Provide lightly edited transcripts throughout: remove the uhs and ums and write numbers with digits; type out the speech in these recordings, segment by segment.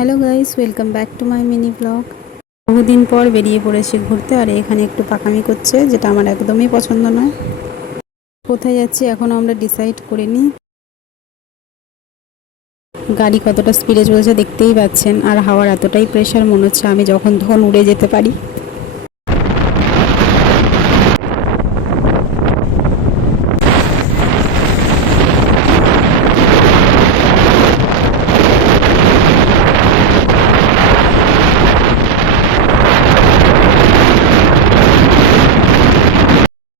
Hello guys, welcome back to my mini blog. বহুদিন পর বেরিয়ে পড়েছি ঘুরতে, আর এখানে একটু পাকামি করছে, যেটা আমার একদমই পছন্দ নয়। কোথায় যাচ্ছি এখনও আমরা ডিসাইড করিনি। গাড়ি কতটা স্পিডে চলছে দেখতেই পাচ্ছেন, আর হাওয়ার এতটাই প্রেশার, মনে হচ্ছে আমি যখন তখন উড়ে যেতে পারি।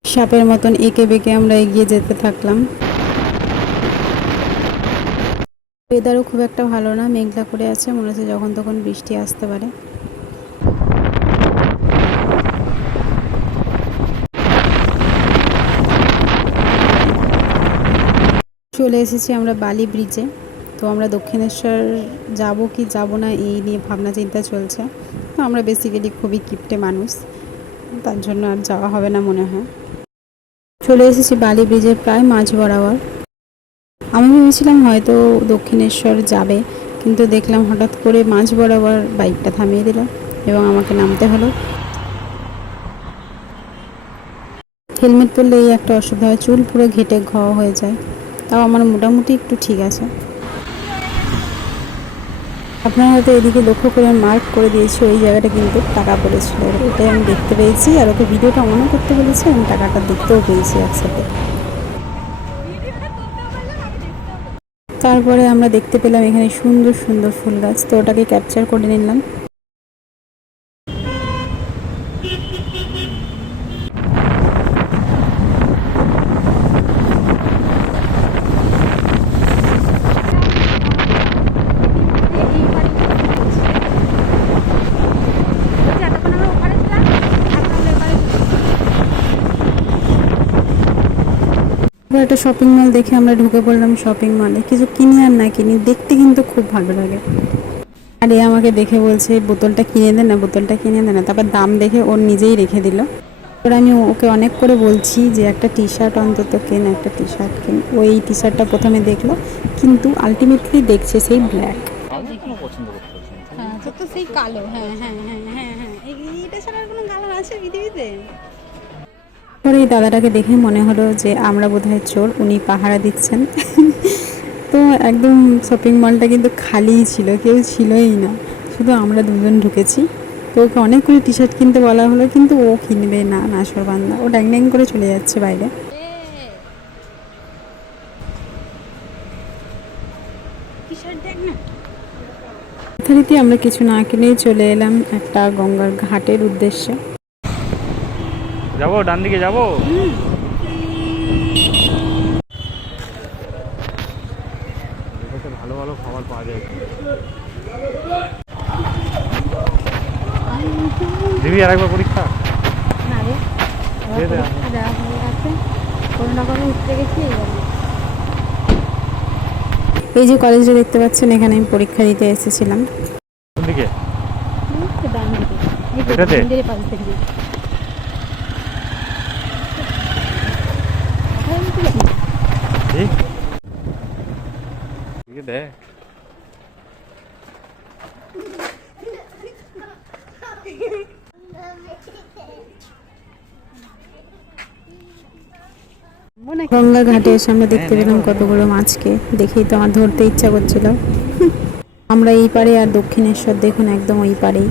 সাপের মতন এঁকে বেঁকে আমরা এগিয়ে যেতে থাকলাম। ওয়েদারও খুব একটা ভালো না, মেঘলা করে আছে, মনে হচ্ছে যখন তখন বৃষ্টি আসতে পারে। চলে এসেছি আমরা বালি ব্রিজে। তো আমরা দক্ষিণেশ্বর যাব কি যাব না এই নিয়ে ভাবনা চিন্তা চলছে। তো আমরা বেসিক্যালি খুবই কিপটে মানুষ, তার জন্য আর যাওয়া হবে না মনে হয়। চলে এসেছি বালি ব্রিজের প্রায় মাঝ বরাবর। আমি ভেবেছিলাম হয়তো দক্ষিণেশ্বর যাবে, কিন্তু দেখলাম হঠাৎ করে মাঝ বরাবর বাইকটা থামিয়ে দিল এবং আমাকে নামতে হলো। হেলমেট পরলে এই একটা অসুবিধা হয়, চুল পুরো ঘেটে হয়ে যায়। তাও আমার মোটামুটি একটু ঠিক আছে। আপনারা হয়তো এদিকে লক্ষ্য করে মার্ক করে দিয়েছি, ওই জায়গাটা কিন্তু টাকা পড়েছিল, এটাই আমি দেখতে পেয়েছি। আর ওকে ভিডিওটা অনও করতে বলেছি, আমি টাকাটা দেখতেও পেয়েছি একসাথে। তারপরে আমরা দেখতে পেলাম এখানে সুন্দর সুন্দর ফুল গাছ, তো ওটাকে ক্যাপচার করে নিলাম। একটা শপিং মল দেখে আমরা ঢুকে পড়লাম শপিং মলে। কিছু কিনি আর না কিনি, দেখতে কিন্তু খুব ভালো লাগে। আর এ আমাকে দেখে বলছে বোতলটা কিনে দে না, বোতলটা কিনে দে না। তারপর দাম দেখে ওর নিজেই রেখে দিল। এবার আমি ওকে অনেক করে বলছি যে একটা টি শার্ট অন্তত কেন, একটা টি শার্ট কেন। ও এই টি শার্টটা প্রথমে দেখলো, কিন্তু আলটিমেটলি দেখছে সেই ব্ল্যাক। হ্যাঁ, তো সেই কালো। হ্যাঁ হ্যাঁ হ্যাঁ হ্যাঁ হ্যাঁ, এইটা ছাড়া আর কোনো কালার আছে পৃথিবীতে? পরে এই দাদাটাকে দেখে মনে হলো যে আমরা বোধহয় চোর, উনি পাহারা দিচ্ছেন। তো একদম শপিং মলটা কিন্তু খালিই ছিল, কেউ ছিলই না, শুধু আমরা দুজন ঢুকেছি। তো ওকে অনেক করে টি শার্ট কিনতে বলা হলো, কিন্তু ও কিনবে না, নাশরবান্দা। ও ড্যাং ড্যাং করে চলে যাচ্ছে বাইরে। যথারীতি আমরা কিছু না কিনেই চলে এলাম একটা গঙ্গার ঘাটের উদ্দেশ্যে। যাবো, ডান দিকে যাবো। ভালো ভালো খাবার পাওয়া যায়। দিবি আর একবার পরীক্ষা? এই যে কলেজটা দেখতে পাচ্ছেন, এখানে আমি পরীক্ষা দিতে এসেছিলাম। কোন দিকে? এটাতে? দেখ গঙ্গা ঘাটে এসে আমরা দেখতে পেলাম কতগুলো মাছকে, দেখেই তো আমার ধরতে ইচ্ছা করছিল। আমরা এই পারে, আর দক্ষিণেশ্বর দেখুন একদম ওই পারেই।